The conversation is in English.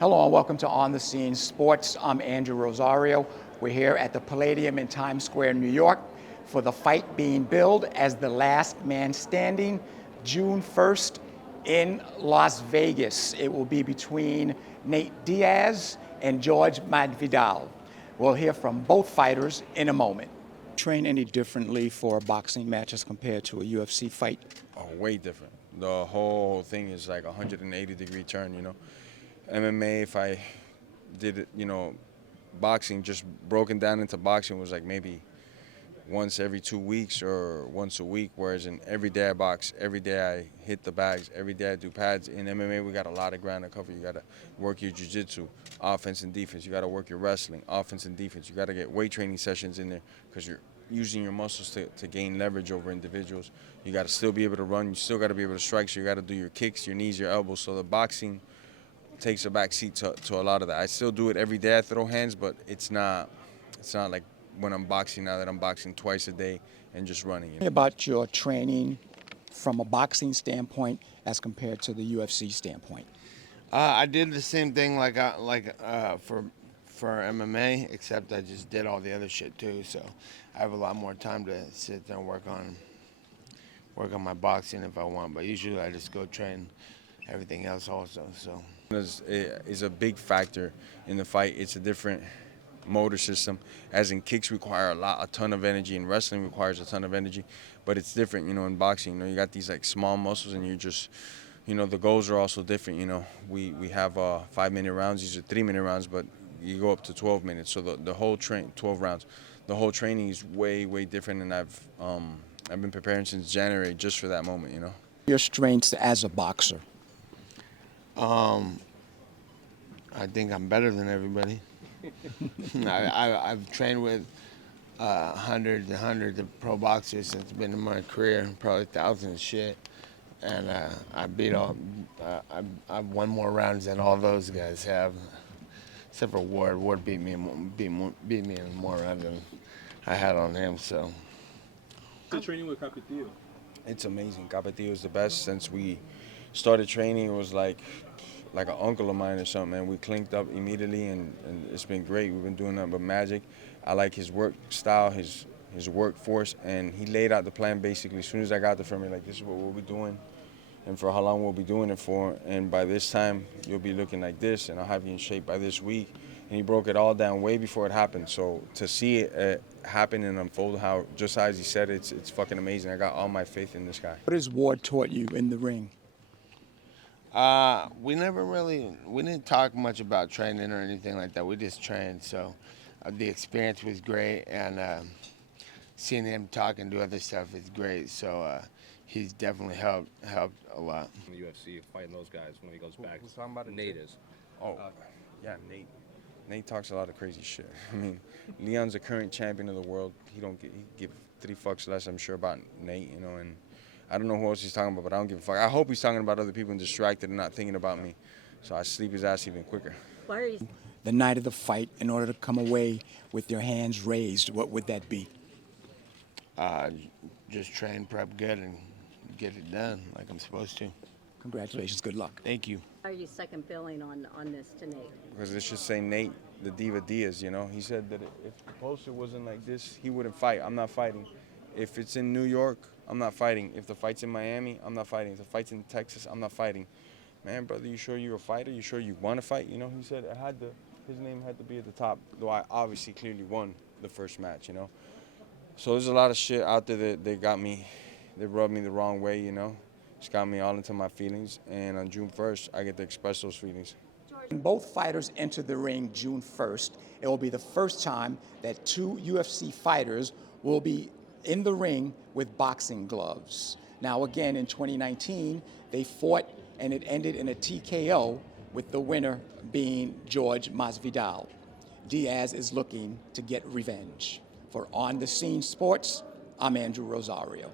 Hello and welcome to On the Scene Sports. I'm Andrew Rosario. We're here at the Palladium in Times Square, New York, for the fight being billed as The Last Man Standing, June 1st in Las Vegas. It will be between Nate Diaz and George MasVidal. We'll hear from both fighters in a moment. Train any differently for a boxing match as compared to a UFC fight? Oh, way different. The whole thing is like a 180-degree turn, you know. MMA, if I did it, boxing, just broken down into boxing was like maybe once every 2 weeks or once a week, whereas in every day I box, every day I hit the bags, every day I do pads. In MMA, we got a lot of ground to cover. You got to work your jiu-jitsu, offense and defense. You got to work your wrestling, offense and defense. You got to get weight training sessions in there because you're using your muscles to gain leverage over individuals. You got to still be able to run. You still got to be able to strike, so you got to do your kicks, your knees, your elbows. So the boxing takes a back seat to a lot of that. I still do it every day. I throw hands, but it's not like when I'm boxing now that I'm boxing twice a day and just running. Tell me about your training from a boxing standpoint as compared to the UFC standpoint. I did the same thing for MMA, except I just did all the other shit too. So I have a lot more time to sit there and work on my boxing if I want. But usually I just go train everything else also. So is a big factor in the fight. It's a different motor system, as in kicks require a ton of energy and wrestling requires a ton of energy, but it's different, in boxing. You got these like small muscles and you're just, the goals are also different. We have 5-minute rounds. These are 3-minute rounds, but you go up to 12 minutes. So the whole 12 rounds, the whole training is way different, and I've been preparing since January just for that moment. Your strengths as a boxer? I think I'm better than everybody. I've trained with hundreds of pro boxers since I've been in my career, probably thousands of shit, and I've won more rounds than all those guys have, except for Ward. Ward beat me in more rounds than I had on him. So. The training with Capetillo. It's amazing. Capetillo is the best. Since we started training, it was like an uncle of mine or something, and we clinked up immediately, and it's been great. We've been doing nothing but magic. I like his work style, his workforce, and he laid out the plan basically as soon as I got there from me, like, this is what we'll be doing and for how long we'll be doing it for, and by this time you'll be looking like this, and I'll have you in shape by this week. And he broke it all down way before it happened. So to see it happen and unfold just as he said, it's fucking amazing. I got all my faith in this guy. What has Ward taught you in the ring? We didn't talk much about training or anything like that. We just trained, so the experience was great, and seeing him talk and do other stuff is great. So he's definitely helped a lot. In the UFC, fighting those guys when he goes back. Who's talking about it? Nate is. Oh, yeah, Nate. Nate talks a lot of crazy shit. I mean, Leon's the current champion of the world. He give 3 fucks less, I'm sure, about Nate, and I don't know who else he's talking about, but I don't give a fuck. I hope he's talking about other people and distracted and not thinking about me, so I sleep his ass even quicker. Why are you? The night of the fight, in order to come away with your hands raised, what would that be? Just train, prep good, and get it done like I'm supposed to. Congratulations. Good luck. Thank you. Are you second billing on this to Nate? Because it should say Nate, the Diva Diaz, He said that if the poster wasn't like this, he wouldn't fight. I'm not fighting. If it's in New York, I'm not fighting. If the fight's in Miami, I'm not fighting. If the fight's in Texas, I'm not fighting. Man, brother, you sure you're a fighter? You sure you want to fight? He said his name had to be at the top, though I obviously clearly won the first match, So there's a lot of shit out there that they rubbed me the wrong way, It's got me all into my feelings, and on June 1st, I get to express those feelings. When both fighters enter the ring June 1st, it will be the first time that 2 UFC fighters will be in the ring with boxing gloves. Now again, in 2019, they fought and it ended in a TKO, with the winner being George MasVidal. Diaz is looking to get revenge. For On the Scene Sports, I'm Andrew Rosario.